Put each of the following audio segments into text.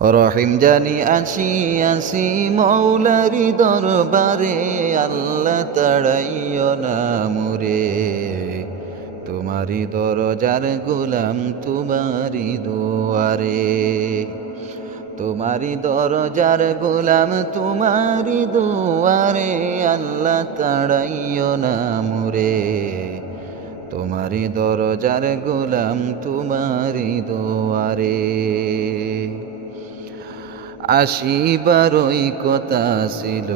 রহিম জানি আসি আসি মৌলারি দরবারে, আল্লাহ তাড়াইও না মুরে। তোমারি দরজার গোলাম তোমারি দুয়ারে, তোমারি দরজার গোলাম তোমারি দুয়ারে, আল্লাহ তাড়াইও না মুরে। তোমারি দরজার গোলাম তোমারি দুয়ারে। আসিবারই কথা ছিল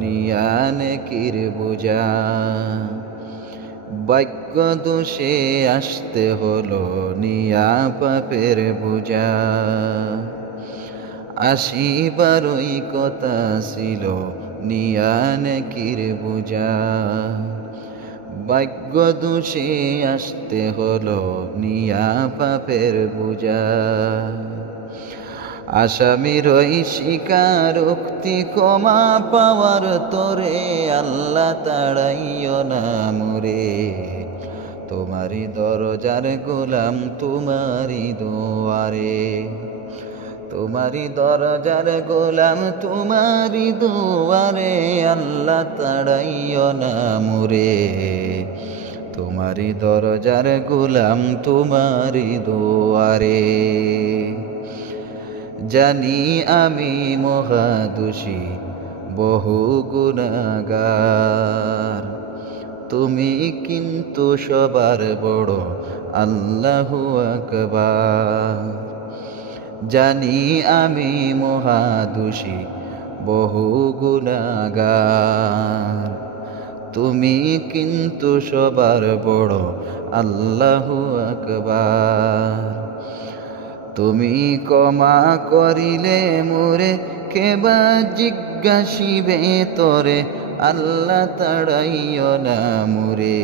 নিয়ানে কির বুঝা, ভাগ্য দোষে আসতে হলো নিয়া পাপের বুঝা। আসিবারই কথা ছিল নিয়ানে কির বুঝা, ভাগ্য দোষে আসতে হলো নিয়া পাপের বুঝা। আসামির ওই স্বীকারোক্তি ক্ষমা পাওয়ার তোরে, আল্লাহ তাড়াইও না মুরে। তোমারি দরজার গোলাম তোমারি দুয়ারে, তোমারি দরজার গোলাম তোমারি দুয়ারে, আল্লাহ তাড়াইও না মুরে। তোমারি দরজার গোলাম তোমারি দুয়ারে। জানি আমি মহাদোষী বহু গুনাহগার, তুমি কিন্তু সবার বড় আল্লাহু আকবার। জানি আমি মহাদোষী বহু গুনাহগার, তুমি কিন্তু সবার বড় আল্লাহু আকবার। তুমি ক্ষমা করিলে মোরে কেবা জিজ্ঞাসিবে তোরে, আল্লাহ তাড়াইও না মুরে।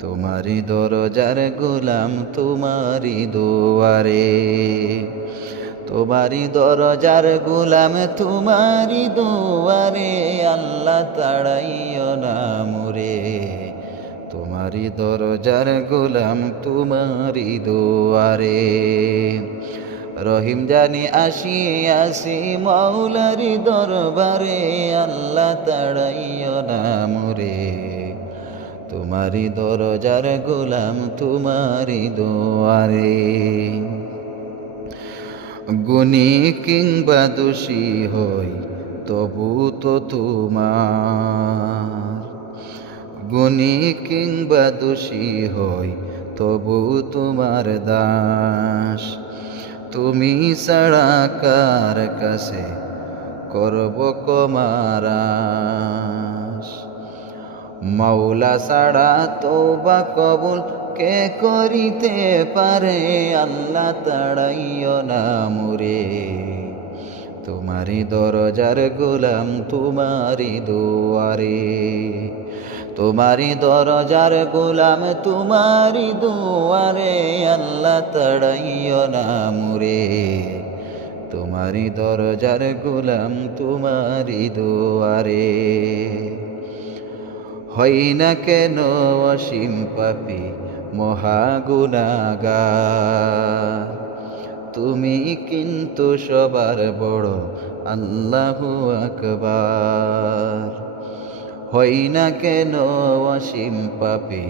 তোমারি দরজার গোলাম তোমারি দুয়ারে, তোমারি দরজার গোলাম তোমারি দুয়ারে, আল্লাহ তাড়াইও না মুরে। তোমারি দরজার গোলাম তোমারি দুয়ারে। রহিম জানি আসি আসি মৌলারি দরবারে, আল্লাহ তাড়াইও না মুরে। তোমারি দরজার গোলাম তোমারি দুয়ারে। গুণী কিংবা দোষী হই তবু তো তোমার, গুণী কিংবা দোষী হই তবু তোমার দাস। তুমি ছাড়া কার কাছে করব কমারাস, মাওলা ছাড়া তওবা কবুল কে করিতে পারে, আল্লাহ তাড়াইও না মুরে। তোমারি দরজার গোলাম তোমারি দুয়ারে, তোমারি দরজার গোলাম তোমারি দুয়ারে, আল্লাহ তাড়াইও না মুরে। তোমারি দরজার গোলাম তোমারি দুয়ারে। হই না কেন অসীম পাপী মহাগুনাহগার, তুমি কিন্তু সবার বড় আল্লাহু আকবার। হই না কেন অসীম পাপী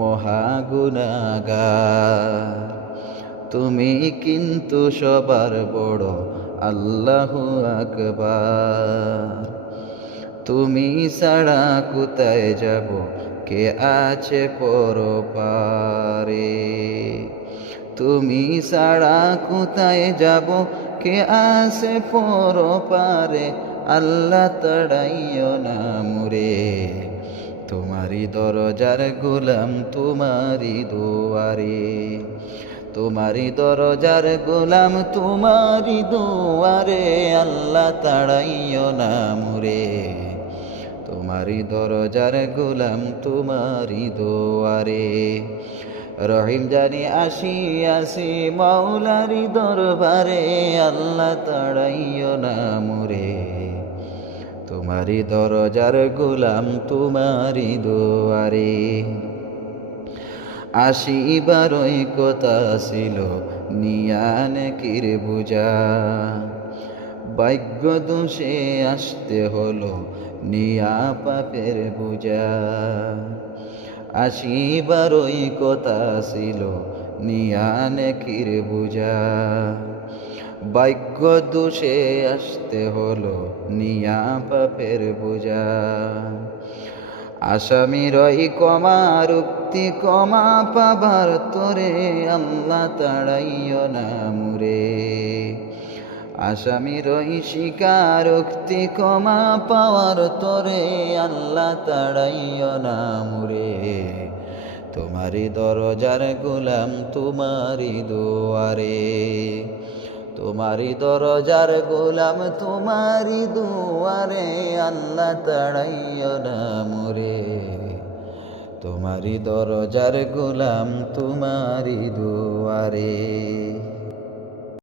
মহাগুনাহগার, তুমি কিন্তু সবার বড় আল্লাহু আকবার। তুমি ছাড়া কোথায় যাব কে আছে পরপারে, তুমি ছাড়া কোথায় যাব কে আছে পরপারে, আল্লাহ তাড়াইও না মুরে। তোমারি দরজার গোলাম তোমারি দুয়ারে, তোমারি দরজার গোলাম তোমারি দুয়ারে, আল্লাহ তাড়াইও না মুরে। তোমারি দরজার গোলাম তোমারি দুয়ারে। রহিম জানি আসি আসি মৌলারি দরবারে, আল্লাহ তাড়াইও না মুরে। তোমারি দরজার গোলাম তোমারি দুয়ারে। আসিবারই কথা ছিল নিয়ান কির বুঝা। ভাগ্য দোষে আসতে হলো নিয়া পাপের বুঝা। আসিবারই কথা ছিল নিয়ান কির বুঝা। ভাগ্য দোষে আসতে হলো নিয়া পাপের বুঝা। আসামিরই কমা রুক্তি কমা পাবার তোরে আল্লাহ তাড়াইও না মুরে। আসামিরই শিকার উক্তি কমা পাওয়ার তোরে আল্লাহ তাড়াইও না মুরে। তোমারি দরজার গোলাম তোমারি দুয়ারে। তোমারি দরজার গোলাম তোমারি দুয়ারে আল্লাহ তাড়াইও না মুরে। তোমারি দরজার গোলাম তোমারি দুয়ারে।